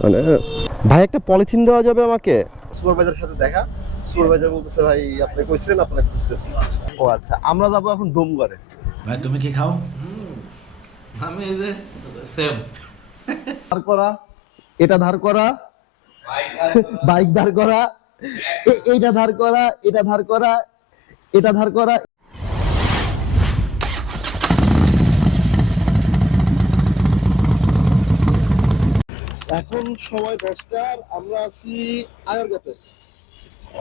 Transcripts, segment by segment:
মানে ভাই একটা পলিথিন দেওয়া যাবে আমাকে? সুপারভাইজারের সাথে দেখা। সুপারভাইজার বলতেছে ভাই আপনি কইছিলেন আপনাকে খুঁজতেছি। ও আচ্ছা আমরা যাব এখন ডোমগড়ে। ভাই তুমি কি খাও? আমি এই যে সেম ধার করা এটা ধার করা বাইক ধার করা এ- এইটা ধার করা এটা ধার করা এটা ধার করা এখন সময় দশটার আমরা আছি আয়ারগাতে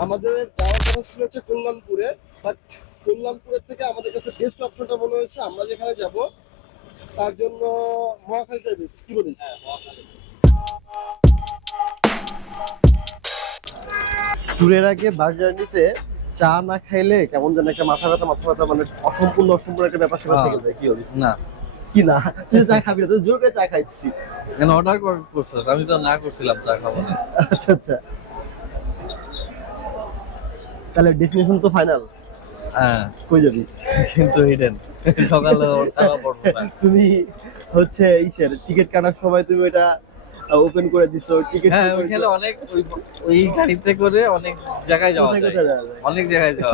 আমাদের যাওয়ার কথা ছিল হচ্ছে কল্যাণপুরে বাট কল্যাণপুরের থেকে আমাদের কাছে বেস্ট অপশনটা মনে হয়েছে আমরা যেখানে যাব তার জন্য মহাখালীটাই বেস্ট কি বলিস? ট্যুরের আগে বাস জার্নিতে চা না খাইলে কেমন যেন একটা মাথা ব্যথা মাথা ব্যথা মানে অসম্পূর্ণ অসম্পূর্ণ একটা ব্যাপার সেটা থেকে যায়। কি বলিস? না। কি না তুই চা খাবি না তুই জোর করে চা খাইছিস কেন অর্ডার করছ আমি তো না করছিলাম চা খাব না। আচ্ছা আচ্ছা। তাহলে ডেস্টিনেশন তো ফাইনাল হ্যাঁ। কই যাবি? কিন্তু হিডেন সকালে ওঠা পড়ব না। তুমি হচ্ছে ইসের টিকিট কাটার সময় তুমি এটা ওপেন করে দিছো টিকিট হ্যাঁ অনেক ওই- গাড়িতে করে অনেক জায়গায় যাওয়া যায়? অনেক জায়গায় যাওয়া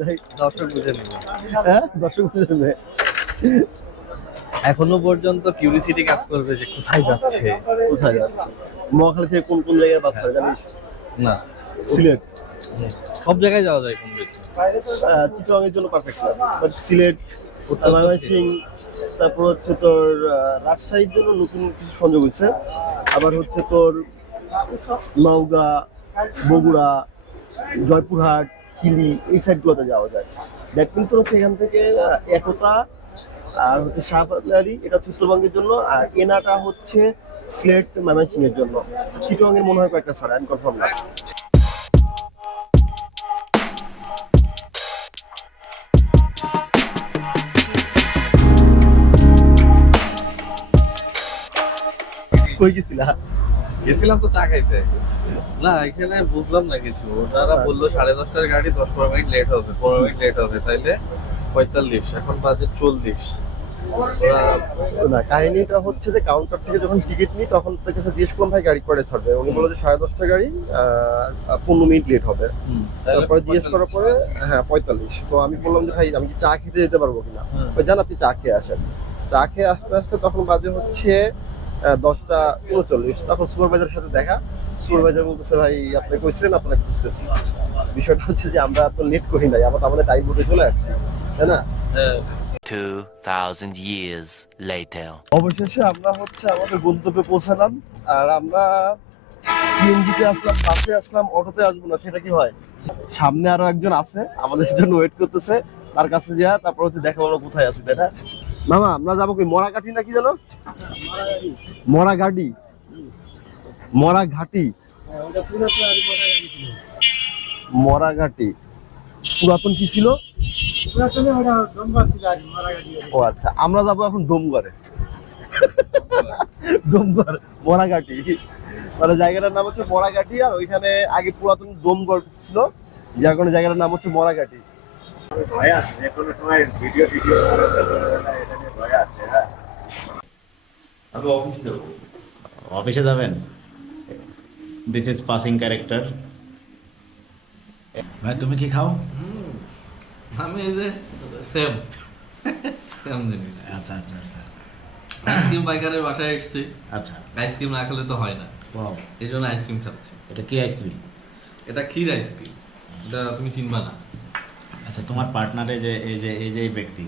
যায়। দর্শক বুঝে নেবে। হ্যাঁ দর্শক বুঝবে এখনও পর্যন্ত কিউরিসিটি কাজ করবে যে কোথায় যাচ্ছে? কোথায় যাচ্ছে? মহাখালী থেকে কোন কোন জায়গায় বাস হয় জানিস? না। সিলেট। সব জায়গায় যাওয়া যায় কম বেশি। এর জন্য পারফেক্ট না। বাট সিলেট ময়মনসিং তারপর হচ্ছে তোর রাজশাহীর জন্য নতুন কিছু সংযোগ হয়েছে। আবার হচ্ছে তোর নওগাঁ বগুড়া জয়পুরহাট হিলি এই সাইডগুলোতে যাওয়া যায়। দ্যাট মিন তোর হচ্ছে এখান থেকে একতা আর হচ্ছে এটা উত্তরবঙ্গের জন্য আর এনাটা হচ্ছে সিলেট ময়মনসিং এর জন্য মনে হয় কয়েকটা ছাড়া আমি কনফার্ম না। কই গেছিলা? গেছিলাম তো চা খাইতে। না এখানে বুঝলাম না কিছু। ওনারা বলল সাড়ে দশটার গাড়ি দশ পনেরো মিনিট লেট হবে পনেরো মিনিট লেট হবে তাইলে? পঁয়তাল্লিশ এখন বাজে চল্লিশ। না কাহিনীটা হচ্ছে যে কাউন্টার থেকে যখন টিকিট নিই তখন তার কাছে জিজ্ঞেস করলাম ভাই গাড়ি করে ছাড়বে? উনি বলল যে সাড়ে দশটা গাড়ি পনেরো মিনিট লেট হবে। তারপরে জিজ্ঞেস করার পরে হ্যাঁ পঁয়তাল্লিশ। তো আমি বললাম যে ভাই আমি কি চা খেতে যেতে পারব কিনা? জান আপনি চা খেয়ে আসেন। চা খেয়ে আসতে আসতে তখন বাজে হচ্ছে দশটা উনচল্লিশ। তখন সুপারভাইজারের সাথে দেখা সুপারভাইজার বলতেছে ভাই আপনি কইছিলেন আপনাকে খুঁজতেছি। বিষয়টা হচ্ছে যে আমরা তো লেট করি নাই আমরা তো আমাদের টাইম মতো চলে আসছি তাই না? হ্যাঁ, 2,000 years later. অবশেষে আমরা হচ্ছে আমাদের গন্তব্যে পৌঁছালাম আর আমরা সিএনজিতে আসলাম বাসে আসলাম অটোতে আসব না সেটা কি হয়? সামনে আরও একজন আছে আমাদের জন্য ওয়েট করতেছে তার কাছে যা তারপর হচ্ছে দেখা আমরা কোথায় আছি তাই না? মামা আমরা যাব কি মরা ঘাটি না কি জানো? মরা ঘাটি মরা ঘাটি মরা ঘাটি পুরাতন কি ছিল? ও আচ্ছা আমরা যাব এখন ডোমগড়ে ডোমগড় মরাঘাটি। মানে জায়গাটার নাম হচ্ছে মরাঘাটি আর ওইখানে আগে পুরাতন ডোমগড় ছিল যার কারণে জায়গাটার নাম হচ্ছে মরাঘাটি। যাব। অফিসে যাবেন? দিস ইজ পাসিং ক্যারেক্টার ভাই তুমি কি খাও? আমি এই যে সেম সেম জিনিস। আচ্ছা আচ্ছা আচ্ছা। আইসক্রিম বাইকারের বাসায় এসেছি। আচ্ছা। আইসক্রিম না খেলে তো হয় না। ওয়াও এই জন্য আইসক্রিম খাচ্ছি। এটা কি আইসক্রিম এটা ক্ষীর আইসক্রিম এটা তুমি চিনবা না। আচ্ছা তোমার পার্টনারে যে এই যে এই যে এই ব্যক্তি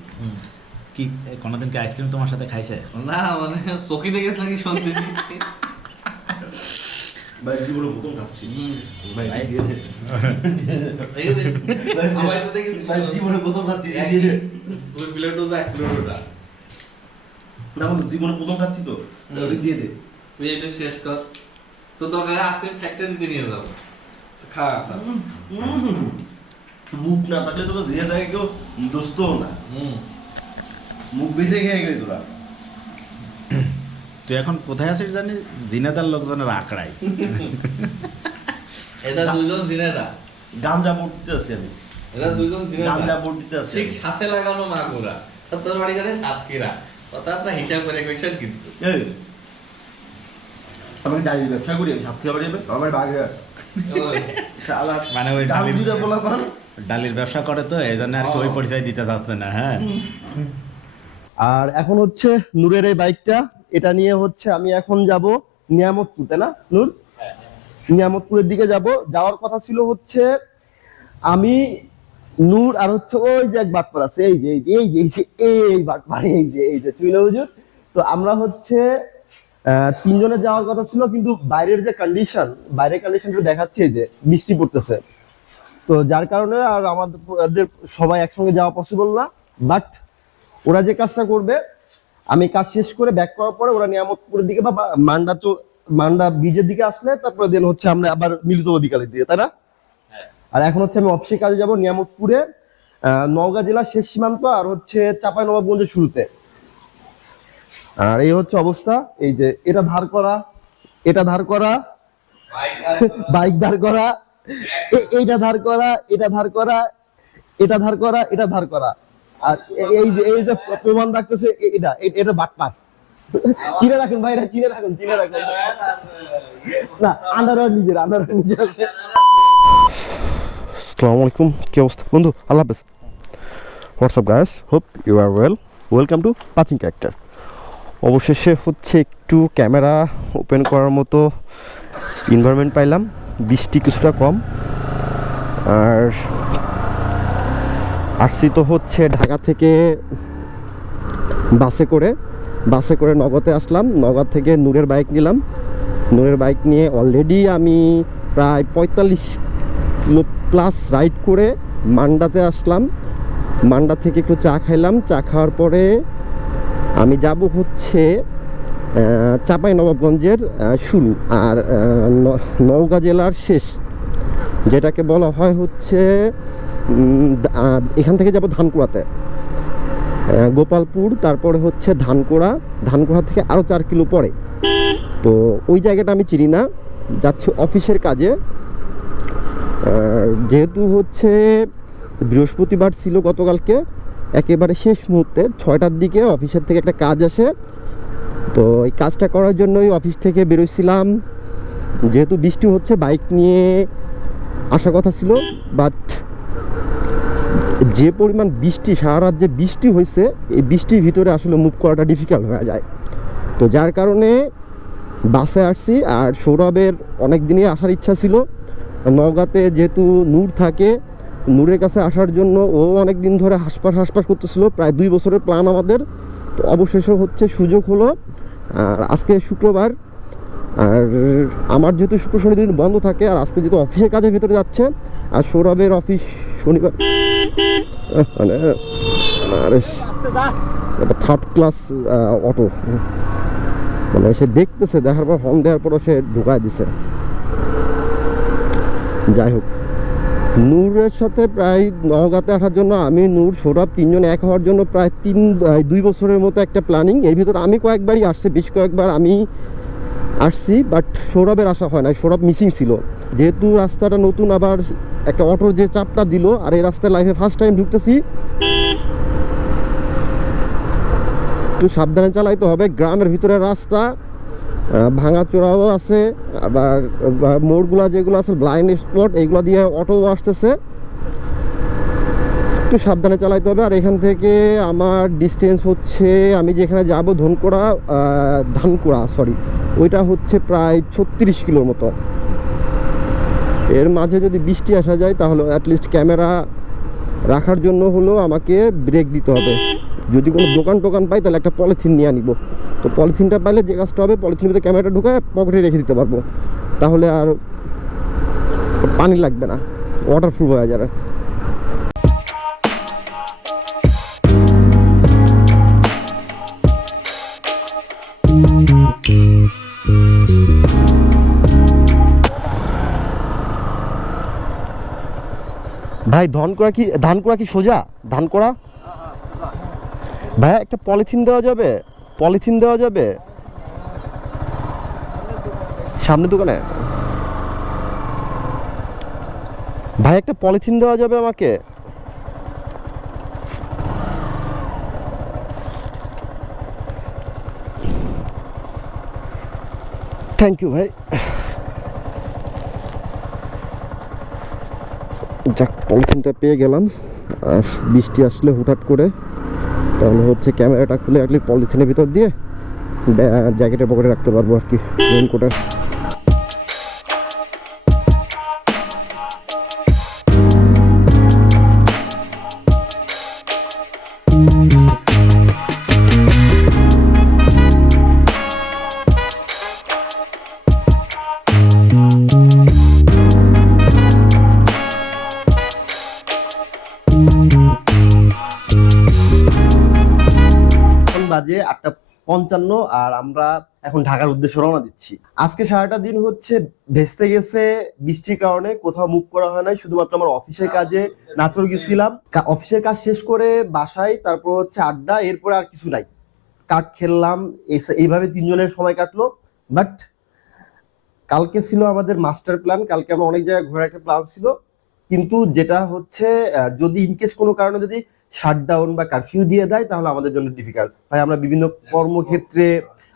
কি কোনোদিন কি আইসক্রিম তোমার সাথে খাইছে? না মানে চকিতে শুনতে ভাই জীবনে প্রথম খাচ্ছি ভাই, জীবনে প্রথম খাচ্ছি দুই প্লেটও যা এক প্লেট ওটা জীবনে প্রথম খাচ্ছি তো ওটা দিয়ে দে তুই এটা শেষ কর তো তোকে আজকে ফ্যাক্টরিতে নিয়ে যাব খা মুখ না থাকলে তোকে যে জায়গায় কেউ দোস্তও না হুম মুখ বেঁচে খেয়ে গেলি তোরা তুই এখন কোথায় আছিস জানি জিনেদার লোকজনের আঁকড়াই এটা দুইজন জিনেদা গাঞ্জা বোর্ড দিতে আসছি আমি। এটা দুইজন জিনেদা গাঞ্জা বোর্ড দিতে আসছি ঠিক সাথে লাগানো মাগুরা তোর বাড়ি করে সাতক্ষীরা। কথাটা হিসাব করে কইছেন কিন্তু। আমি ডাইরি ব্যবসা করি আমি সাতক্ষীরা বাড়ি যাবে। আমার শালা মানে ওই ডালি দুটা বলা ডালির ব্যবসা করে তো এই জন্য আর কি ওই পরিচয় দিতে চাচ্ছে না হ্যাঁ। আর এখন হচ্ছে নূরের এই বাইকটা এটা নিয়ে হচ্ছে আমি এখন যাব নিয়ামতপুর তাই না নূর? নিয়ামতপুরের দিকে যাব। যাওয়ার কথা ছিল হচ্ছে আমি নূর আর হচ্ছে ওই যে এক বাটপার আছে এই যে এই যে এই যে এই যে এই বাটপার এই যে এই যে তুই হুজুর? তো আমরা হচ্ছে আহ, তিনজনে যাওয়ার কথা ছিল কিন্তু বাইরের যে কন্ডিশন বাইরের কন্ডিশনটা দেখাচ্ছে এই যে বৃষ্টি পড়তেছে। তো যার কারণে আর আমাদের সবাই একসঙ্গে যাওয়া পসিবল না বাট ওরা যে কাজটা করবে আমি কাজ শেষ করে ব্যাক করার পরে ওরা নিয়ামতপুরের দিকে বা মান্ডা চো মান্ডা ব্রিজের দিকে আসলে তারপরে দেন হচ্ছে আমরা আবার মিলিত হব বিকালের দিকে তাই না? আর এখন হচ্ছে আমি অফিসে কাজে যাব নিয়ামতপুরে নওগাঁ জেলার শেষ সীমান্ত আর হচ্ছে চাপাই নবাবগঞ্জের শুরুতে। আর এই হচ্ছে অবস্থা এই যে এটা ধার করা এটা ধার করা বাইক ধার করা। এইটা ধার করা এটা ধার করা এটা ধার করা এটা ধার করা। আর এই যে এই যে প্রমাণ রাখতেছে এটা এটা বাটপার চিনে রাখুন ভাইরা চিনে রাখুন চিনে রাখুন। না আন্ডার নিজের আন্ডার নিজের। আসসালামু আলাইকুম, কি অবস্থা? বন্ধু, আল্লাহ হাফেজ। What's up guys hope you are well welcome to passing character অবশেষে হচ্ছে একটু ক্যামেরা ওপেন করার মতো ইনভারমেন্ট পাইলাম। বৃষ্টি কিছুটা কম। আর আসছি তো হচ্ছে ঢাকা থেকে বাসে করে বাসে করে নগদে আসলাম, নগদ থেকে নূরের বাইক নিলাম। নূরের বাইক নিয়ে অলরেডি আমি প্রায় পঁয়তাল্লিশ কিলো প্লাস রাইড করে মান্ডাতে আসলাম। মান্ডা থেকে একটু চা খাইলাম, চা খাওয়ার পরে আমি যাব হচ্ছে চাপাই নবাবগঞ্জের শুরু আর নওগাঁ জেলার শেষ, যেটাকে বলা হয় হচ্ছে এখান থেকে যাব ধানকুড়াতে। গোপালপুর, তারপরে হচ্ছে ধানকুড়া। ধানকুড়া থেকে আরও চার কিলো পরে। তো ওই জায়গাটা আমি চিনি না। যাচ্ছি অফিসের কাজে। যেহেতু হচ্ছে বৃহস্পতিবার ছিল গতকালকে, একেবারে শেষ মুহূর্তে, ছয়টার দিকে অফিসের থেকে একটা কাজ আসে। তো এই কাজটা করার জন্যই অফিস থেকে বেরোছিলাম যেহেতু বৃষ্টি হচ্ছে, বাইক নিয়ে আসা কথা ছিল বাট যে পরিমাণ বৃষ্টি, সারা রাত যে বৃষ্টি হয়েছে এই বৃষ্টির ভিতরে আসলে মুভ করাটা ডিফিকাল্ট হয়ে যায়। তো যার কারণে বাসে আসছি আর সৌরভের অনেক দিনই আসার ইচ্ছা ছিল। নওগাঁতে যেহেতু নূর থাকে, নূরের কাছে আসার জন্য ও অনেক দিন ধরে হাসপাস হাসপাস করতেছিল। প্রায় দুই বছরের প্ল্যান আমাদের। তো অবশেষে হচ্ছে সুযোগ হলো। আর আজকে শুক্রবার। আর আমার যেহেতু শুক্র শনি দিন বন্ধ থাকে, আর আজকে যেহেতু অফিসের কাজের ভেতরে যাচ্ছে, আর সৌরভের অফিস শনিবার মানে আরে একটা থার্ড ক্লাস অটো মানে সে দেখতেছে, দেখার পর হর্ন দেওয়ার পরও সে ঢুকায় দিছে। যাই হোক, নূরের সাথে প্রায় নওগাঁতে আসার জন্য আমি, নূর, সৌরভ তিনজন এক হওয়ার জন্য প্রায় তিন দুই বছরের মতো একটা প্ল্যানিং এর ভিতরে আমি কয়েকবারই আসছে, বেশ কয়েকবার আমি আসছি বাট সৌরভের আসা হয় না সৌরভ মিসিং ছিল। যেহেতু রাস্তাটা নতুন, আবার একটা অটোর যে চাপটা দিল, আর এই রাস্তায় লাইফে ফার্স্ট টাইম ঢুকতেছি। একটু সাবধানে চালাইতে হবে, গ্রামের ভিতরে রাস্তা ভাঙাচোরাও আছে, আবার মোড়গুলা যেগুলো আছে ব্লাইন্ড স্পট এইগুলো দিয়ে অটো আসতেছে। একটু সাবধানে চালাইতে হবে, আর এখান থেকে আমার ডিস্টেন্স হচ্ছে, আমি যেখানে যাব ধনকোড়া ধানকুড়া সরি ওইটা হচ্ছে প্রায় ছত্রিশ কিলোর মতো। এর মাঝে যদি বৃষ্টি আসা যায়, তাহলে অ্যাটলিস্ট ক্যামেরা রাখার জন্য হলো আমাকে ব্রেক দিতে হবে। যদি কোনো দোকান টোকান পাই, তাহলে একটা পলিথিন নিয়ে নিব তো পলিথিনটা পাইলে যে কাজটা হবে পলিথিন ভিতরে ক্যামেরাটা ঢুকায় পকেটে রেখে দিতে পারব। তাহলে আর পানি লাগবে না। ওয়াটার প্রুফ হয়ে যাবে। ভাই, ধান করা কি, ধান করা কি সোজা? ধান করা? ভাই, একটা পলিথিন দেওয়া যাবে? পলিথিন দেওয়া যাবে? সামনে দোকানে? ভাই, একটা পলিথিন দেওয়া যাবে আমাকে। থ্যাংক ইউ ভাই। যাক, পলিথিনটা পেয়ে গেলাম। আর বৃষ্টি আসলে হুটহাট করে। তাহলে হচ্ছে ক্যামেরাটা খুলে একলি পলিথিনের ভিতর দিয়ে। জ্যাকেটের পকেটে রাখতে পারব আর কি রেনকোটের বাজে আটটা পঞ্চান্ন আর আমরা এখন ঢাকার উদ্দেশ্যে রওনা দিচ্ছি। আজকে সারাটা দিন হচ্ছে ভেস্তে গেছে বৃষ্টির কারণে কোথাও মুভ করা হয় নাই শুধুমাত্র আমার অফিসের কাজে নাটোর গেছিলাম। অফিসের কাজ শেষ করে বাসায় তারপর হচ্ছে আড্ডা এরপরে আর কিছু নাই। কাঠ খেললাম এইভাবে তিনজনের সময় কাটলো। বাট কালকে ছিল আমাদের মাস্টার প্ল্যান কালকে আমরা অনেক জায়গায় ঘোরার একটা প্ল্যান ছিল। কিন্তু যেটা হচ্ছে যদি ইনকেস কোনো কারণে যদি শাটডাউন বা কারফিউ দিয়ে দেয় তাহলে আমাদের জন্য ডিফিকাল্ট ভাই আমরা বিভিন্ন কর্মক্ষেত্রে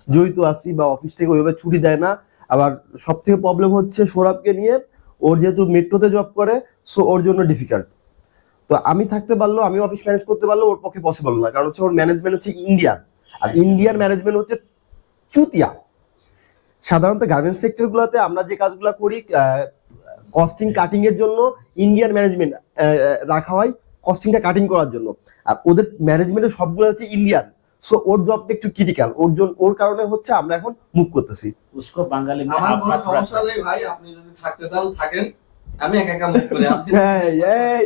জড়িত আছি বা অফিস থেকে ওইভাবে ছুটি দেয় না। আবার সব থেকে প্রবলেম হচ্ছে সৌরভকে নিয়ে ওর যেহেতু মেট্রোতে জব করে সো ওর জন্য ডিফিকাল্ট তো আমি থাকতে পারলেও আমি অফিস ম্যানেজ করতে পারলেও ওর পক্ষে পসিবল না কারণ হচ্ছে ওর ম্যানেজমেন্ট হচ্ছে ইন্ডিয়ান আর ইন্ডিয়ান ম্যানেজমেন্ট হচ্ছে চুতিয়া। সাধারণত গার্মেন্টস সেক্টর গুলোতে আমরা যে কাজগুলো করি কস্টিং কাটিং এর জন্য ইন্ডিয়ান ম্যানেজমেন্ট রাখা হয় কস্টিংটা কাটিং করার জন্য। আর ওদের ম্যানেজমেন্টের সবগুলো হচ্ছে ইন্ডিয়ান সো ওর জবটা একটু ক্রিটিক্যাল ওর জন্য ওর কারণে হচ্ছে আমরা এখন মুভ করতেছি। উসকো বাঙালি আমার সমস্যা নেই ভাই আপনি যদি থাকতে চান থাকেন। আমি একা একা মুভ করি। হ্যাঁ, এই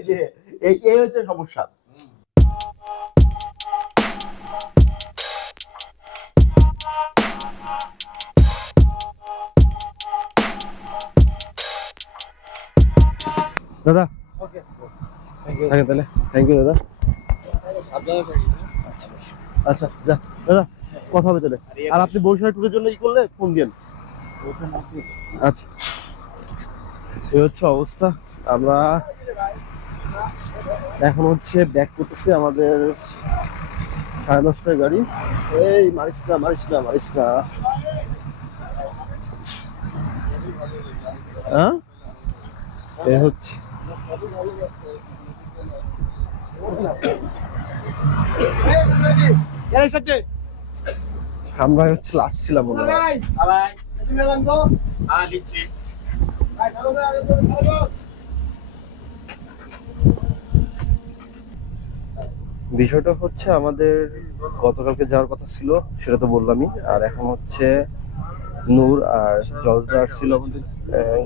এই এই হচ্ছে সমস্যা। দাদা। থাকে তাহলে। থ্যাংক ইউ দাদা। আচ্ছা যা। দাদা কথা হবে তাহলে। আর আপনি বরিশাল ট্যুরের জন্য ই করলে ফোন দিন আচ্ছা। এই হচ্ছে অবস্থা। আমরা এখন হচ্ছে ব্যাক করতেছি আমাদের সাড়ে দশটার গাড়ি। এই মারিস না মারিস না মারিস না হ্যাঁ এই হচ্ছে আমরা হচ্ছে বিষয়টা হচ্ছে আমাদের গতকালকে যাওয়ার কথা ছিল, সেটা তো বললামই। আর এখন হচ্ছে নূর আর জজদার ছিল আমাদের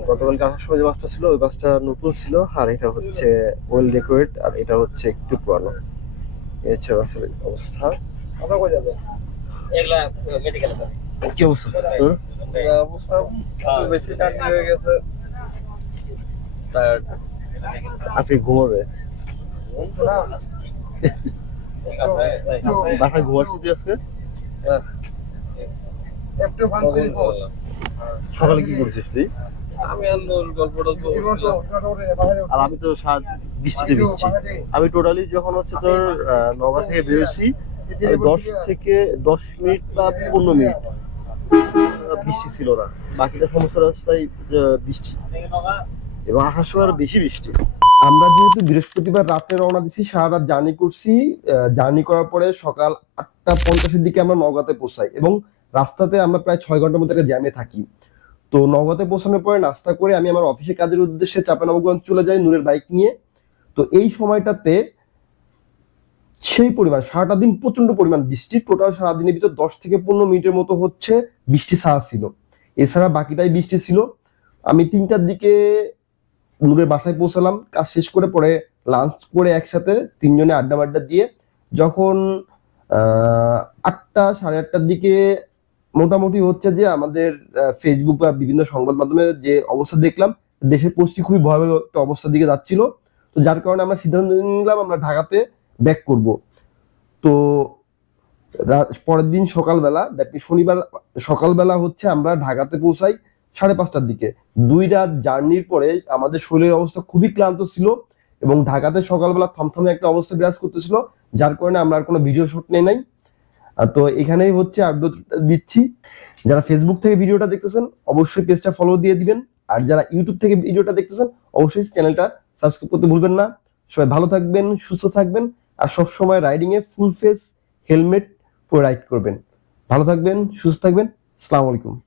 গতকালকে আসার সময় যে বাসটা ছিল ওই বাসটা নতুন ছিল আর এটা হচ্ছে ওয়েল ডেকোরেট আর এটা হচ্ছে একটু পুরানো। এই হচ্ছে বাসের অবস্থা। কি অবস্থা? তোর অবস্থা বেশি টান হয়ে গেছে। টায়ার্ড আজকে ঘুমাবে? বাসায় ঘুমাচ্ছি আজকে? সকালে কি করেছিস তুই? আমি আর তো আমি তো সাত বৃষ্টিতে ভিজছি। আমি টোটালি যখন হচ্ছে তোর নগর থেকে বেরোছি দশ থেকে দশ মিনিট বা পনেরো মিনিট বৃষ্টি ছিল না। বাকিটা সমস্ত রাস্তায় বৃষ্টি। এবং আসার সময় আরও বেশি বৃষ্টি। আমরা যেহেতু বৃহস্পতিবার রাতে রওনা দিছি সারা রাত জার্নি করছি জার্নি করার পরে সকাল আটটা পঞ্চাশের দিকে আমরা নগাতে পৌঁছাই। এবং রাস্তাতে আমরা প্রায় ছয় ঘণ্টার মধ্যে একটা জ্যামে থাকি। তো নগাতে পৌঁছানোর পরে নাস্তা করে আমি আমার অফিসের কাজের উদ্দেশ্যে চাপানবাবগঞ্জ চলে যাই নূরের বাইক নিয়ে। তো এই সময়টাতে সেই পরিমাণ, সারাটা দিন প্রচণ্ড পরিমাণ বৃষ্টি টোটাল সারাদিনের ভিতর দশ থেকে পনেরো মিনিটের মতো হচ্ছে বৃষ্টি ছাড়া ছিল। এছাড়া বাকিটাই বৃষ্টি ছিল। আমি তিনটার দিকে নূরের বাসায় পৌঁছালাম, কাজ শেষ করে পরে লাঞ্চ করে একসাথে তিনজনে আড্ডা মাড্ডা দিয়ে যখন আটটা সাড়ে আটটার দিকে মোটামুটি হচ্ছে যে আমাদের ফেসবুক বা বিভিন্ন সংবাদ মাধ্যমে যে অবস্থা দেখলাম, দেশের পরিস্থিতি খুবই ভয়াবহ একটা অবস্থার দিকে যাচ্ছিল। তো যার কারণে আমরা সিদ্ধান্ত নিলাম আমরা ঢাকাতে ব্যাক করব। তো পরের দিন সকালবেলা দ্যাট শনিবার, সকালবেলা হচ্ছে আমরা ঢাকাতে পৌঁছাই সাড়ে পাঁচটার দিকে। দুই রাত জার্নির পরে আমাদের শরীরের অবস্থা খুবই ক্লান্ত ছিল এবং ঢাকাতে সকালবেলা থমথমে একটা অবস্থা বিরাজ করতেছিল, যার কারণে আমরা আর কোনো ভিডিও শুট নেই নাই। তো এখানেই হচ্ছে আপডেট দিচ্ছি। যারা ফেসবুক থেকে ভিডিওটা দেখতেছেন, অবশ্যই পেজটা ফলো দিয়ে দিবেন। আর যারা ইউটিউব থেকে ভিডিওটা দেখতেছেন, অবশ্যই চ্যানেলটা সাবস্ক্রাইব করতে ভুলবেন না। সবাই ভালো থাকবেন, সুস্থ থাকবেন, আর সবসময় রাইডিং এ ফুল ফেস হেলমেট পরে রাইড করবেন। ভালো থাকবেন, সুস্থ থাকবেন। আসসালামু আলাইকুম।